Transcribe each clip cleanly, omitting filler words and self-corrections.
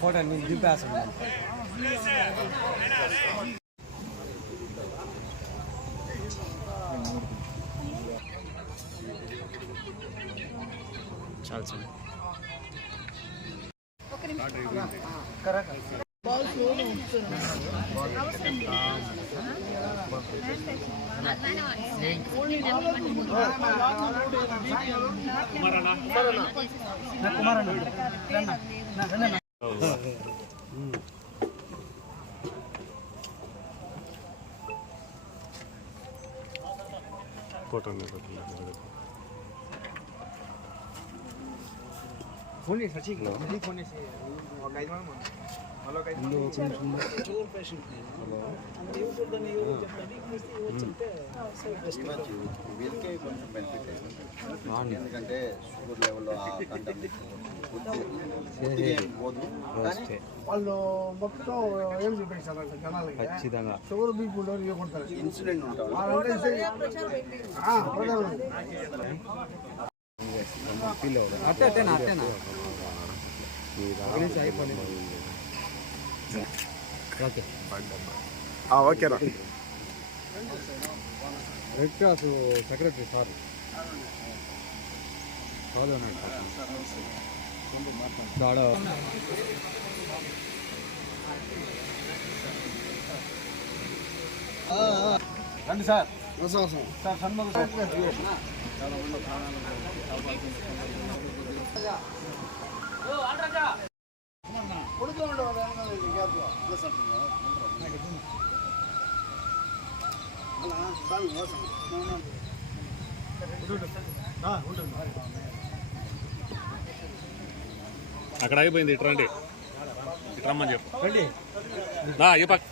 Photo నేను చూపేస్తాను. చాలా sir photo phone చేసి వచ్చి ఫోన్ చేసి ఒక 5 ఎందుకంటే షుగర్ లెవెల్లో వాళ్ళు మొత్తం ఏం చూపించారు జనాలకి ఖచ్చితంగా షుగర్ బీపీ ఉండవు ఇవ్వకుంటారు ఇన్సులిన్ ఉంటారు. ఓకేనా రెడ్ క్రాస్ సెక్రటరీ సార్ రండి సార్ సార్ సన్ముఖ సార్ అక్కడ అయిపోయింది. ఇటు రండి, ఇటు రమ్మని చెప్పు. రండి ఏ పక్క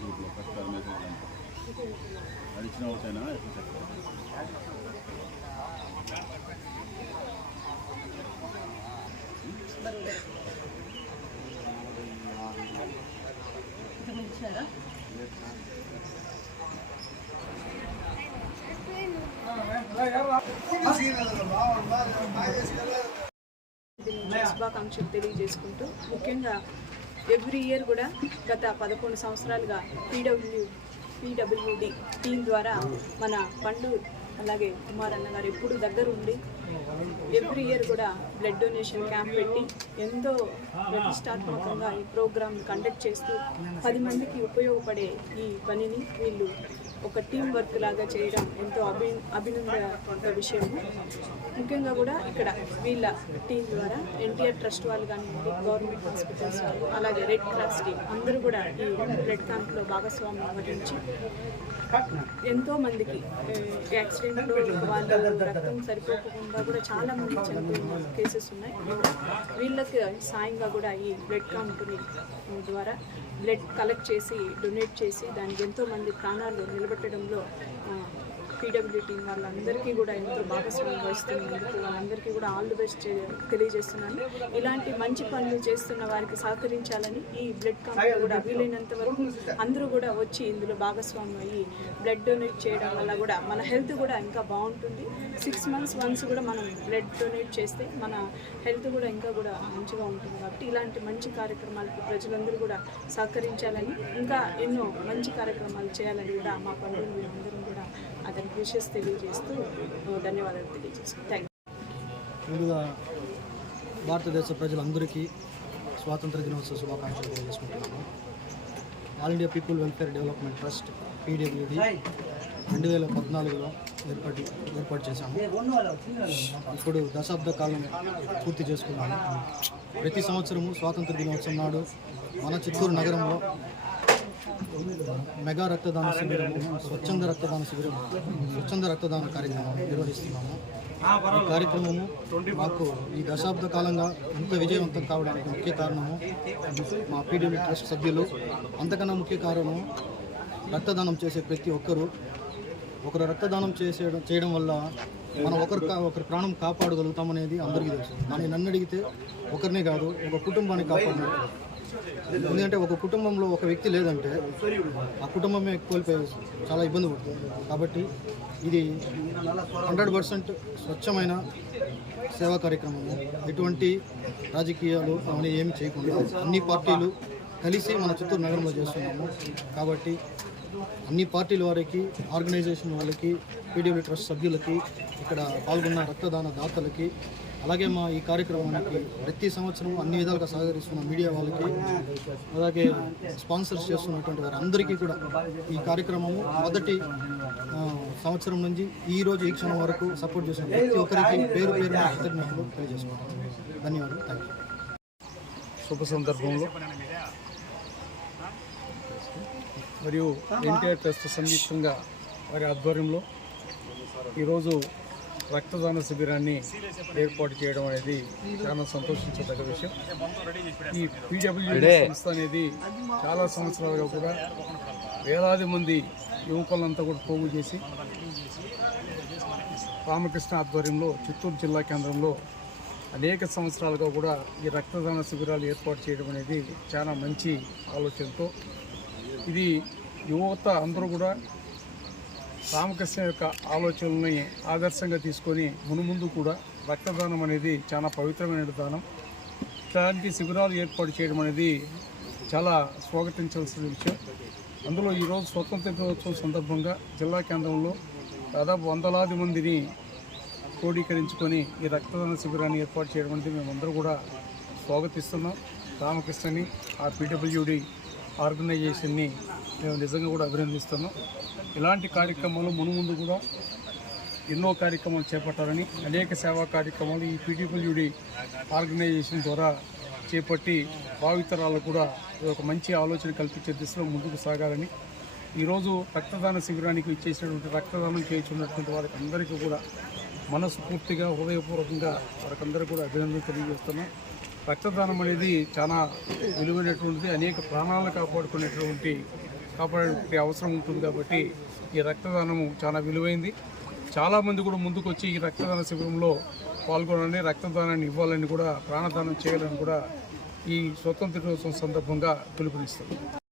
గ్రూప్లో పెట్టారు మెసేజ్ అంతా అడిచిన అవుతాయినా ఎట్లా చెప్తారు. శుభాకాంక్షలు తెలియజేసుకుంటూ ముఖ్యంగా ఎవ్రీ ఇయర్ కూడా గత 11 సంవత్సరాలుగా పీడబ్ల్యూడి టీం ద్వారా మన పండు అలాగే కుమార్ అన్న గారు ఎప్పుడు దగ్గర ఉండి ఎవ్రీ ఇయర్ కూడా బ్లడ్ డొనేషన్ క్యాంప్ పెట్టి ఎంతో ప్రతిష్టాత్మకంగా ఈ ప్రోగ్రామ్ కండక్ట్ చేస్తూ 10 మందికి ఉపయోగపడే ఈ పనిని వీళ్ళు ఒక టీం వర్క్ లాగా చేయడం ఎంతో అభినందన విషయము. ముఖ్యంగా కూడా ఇక్కడ వీళ్ళ టీం ద్వారా ఎన్టీఆర్ ట్రస్ట్ వాళ్ళు కానివ్వండి, గవర్నమెంట్ హాస్పిటల్స్ వాళ్ళు, అలాగే రెడ్ క్రాస్ టీం అందరూ కూడా ఈ బ్లడ్ క్యాంప్లో భాగస్వామ్యం వహించి ఎంతో మందికి యాక్సిడెంట్లో వాళ్ళ రక్తం సరిపోకుండా కూడా చాలా మంది చనిపోయిన కేసెస్ ఉన్నాయి. వీళ్ళకి సాయంగా కూడా ఈ బ్లడ్ క్యాంప్ని ద్వారా బ్లడ్ కలెక్ట్ చేసి డొనేట్ చేసి దానికి ఎంతోమంది ప్రాణాలు నిలబెట్టడంలో పీడబ్ల్యూ టీం వాళ్ళందరికీ కూడా ఎంతో భాగస్వామ్యం వహిస్తున్నందుకు వాళ్ళందరికీ కూడా ఆల్ ది బెస్ట్ తెలియజేస్తున్నాను. ఇలాంటి మంచి పనులు చేస్తున్న వారికి సహకరించాలని ఈ బ్లడ్ క్యాంప్ కూడా వీలైనంత వరకు అందరూ కూడా వచ్చి ఇందులో భాగస్వామ్యం అయ్యి బ్లడ్ డొనేట్ చేయడం వల్ల కూడా మన హెల్త్ కూడా ఇంకా బాగుంటుంది. 6 months వన్స్ కూడా మనం బ్లడ్ డొనేట్ చేస్తే మన హెల్త్ కూడా ఇంకా కూడా మంచిగా ఉంటుంది. కాబట్టి ఇలాంటి మంచి కార్యక్రమాలకు ప్రజలందరూ కూడా సహకరించాలని, ఇంకా ఎన్నో మంచి కార్యక్రమాలు చేయాలని కూడా మా పండుగ అందరం కూడా అతనికి విషెస్ తెలియజేస్తూ ధన్యవాదాలు తెలియజేస్తాను. Thank you. ముందుగా భారతదేశ ప్రజలందరికీ స్వాతంత్ర దినోత్సవ శుభాకాంక్షలు తెలియజేసుకుంటున్నాము. All India people welfare development trust PWD 2014లో ఏర్పాటు చేశాము. ఇప్పుడు దశాబ్ద కాలం పూర్తి చేసుకున్నాము. ప్రతి సంవత్సరము స్వాతంత్ర దినోత్సవం నాడు మన చిత్తూరు నగరంలో మెగా రక్తదాన శిబిరము, స్వచ్ఛంద రక్తదాన కార్యక్రమం నిర్వహిస్తున్నాము. ఈ కార్యక్రమము మాకు ఈ దశాబ్ద కాలంగా ఇంత విజయవంతం కావడానికి ముఖ్య కారణము మా పీడబ్ల్యూ ట్రస్ట్ సభ్యులు. అంతకన్నా ముఖ్య కారణం రక్తదానం చేసే ప్రతి ఒకరు రక్తదానం చేయడం వల్ల మనం ఒకరి ప్రాణం కాపాడగలుగుతామనేది అందరికీ తెలుసు. కానీ నన్ను అడిగితే ఒకరినే కాదు, ఒక కుటుంబాన్ని కాపాడినట్టు. ఎందుకంటే ఒక కుటుంబంలో ఒక వ్యక్తి లేదంటే ఆ కుటుంబమే కోల్పోయే చాలా ఇబ్బంది పడుతుంది. కాబట్టి ఇది 100% స్వచ్ఛమైన సేవా కార్యక్రమము. ఎటువంటి రాజకీయాలు అవన్నీ ఏమి చేయకుండా అన్ని పార్టీలు కలిసి మన చిత్తూరు నగరంలో చేస్తున్నాము. కాబట్టి అన్ని పార్టీల వారికి, ఆర్గనైజేషన్ వాళ్ళకి, పీడబ్ల్యూ ట్రస్ట్ సభ్యులకి, ఇక్కడ పాల్గొన్న రక్తదాన దాతలకి, అలాగే మా ఈ కార్యక్రమానికి ప్రతి సంవత్సరం అన్ని విధాలుగా సహకరిస్తున్న మీడియా వాళ్ళకి, అలాగే స్పాన్సర్స్ చేస్తున్నటువంటి వారందరికీ కూడా ఈ కార్యక్రమము మొదటి సంవత్సరం నుంచి ఈ క్షణం వరకు సపోర్ట్ చేసిన ప్రతి ఒక్కరికి పేరు పేరున కృతజ్ఞతలు తెలియజేసుకుంటాను. ధన్యవాదాలు. Thank you. శుభ సందర్భంలో మరియు ఎన్టీఆర్ ట్రస్ట్ సంయుక్తంగా వారి ఆధ్వర్యంలో ఈరోజు రక్తదాన శిబిరాన్ని ఏర్పాటు చేయడం అనేది చాలా సంతోషించదగ్గ విషయం. ఈ పీడబ్ల్యూడీ సంస్థ అనేది చాలా సంవత్సరాలుగా కూడా వేలాది మంది యువకులంతా కూడా పోగు చేసి రామకృష్ణ ఆధ్వర్యంలో చిత్తూరు జిల్లా కేంద్రంలో అనేక సంవత్సరాలుగా కూడా ఈ రక్తదాన శిబిరాలు ఏర్పాటు చేయడం అనేది చాలా మంచి ఆలోచనతో ఇది యువత అందరూ కూడా రామకృష్ణ యొక్క ఆలోచనల్ని ఆదర్శంగా తీసుకొని మునుముందు కూడా రక్తదానం అనేది చాలా పవిత్రమైన దానం. ఇలాంటి శిబిరాలు ఏర్పాటు చేయడం అనేది చాలా స్వాగతించాల్సిన విషయం. అందులో ఈరోజు స్వతంత్ర దినోత్సవం సందర్భంగా జిల్లా కేంద్రంలో దాదాపు వందలాది మందిని క్రోడీకరించుకొని ఈ రక్తదాన శిబిరాన్ని ఏర్పాటు చేయడం అనేది మేమందరూ కూడా స్వాగతిస్తున్నాం. రామకృష్ణని, ఆ పీడబ్ల్యూడీ ఆర్గనైజేషన్ని మేము నిజంగా కూడా అభినందిస్తున్నాం. ఇలాంటి కార్యక్రమాలు మునుముందు కూడా ఎన్నో కార్యక్రమాలు చేపట్టాలని, అనేక సేవా కార్యక్రమాలు ఈ పీడబ్ల్యూడీ ఆర్గనైజేషన్ ద్వారా చేపట్టి భావితరాలకు కూడా ఒక మంచి ఆలోచన కల్పించే దిశలో ముందుకు సాగాలని, ఈరోజు రక్తదాన శిబిరానికి ఇచ్చేసినటువంటి రక్తదానం చేస్తున్నటువంటి వారికి అందరికీ కూడా మనస్ఫూర్తిగా, హృదయపూర్వకంగా వారికందరికీ కూడా అభినందన తెలియజేస్తున్నాం. రక్తదానం అనేది చాలా విలువైనటువంటిది. అనేక ప్రాణాలను కాపాడే అవసరం ఉంటుంది. కాబట్టి ఈ రక్తదానము చాలా విలువైంది. చాలామంది కూడా ముందుకు వచ్చి ఈ రక్తదాన శిబిరంలో పాల్గొనాలని, రక్తదానాన్ని ఇవ్వాలని కూడా, ప్రాణదానం చేయాలని కూడా ఈ స్వతంత్ర దినోత్సవం సందర్భంగా పిలుపునిస్తుంది.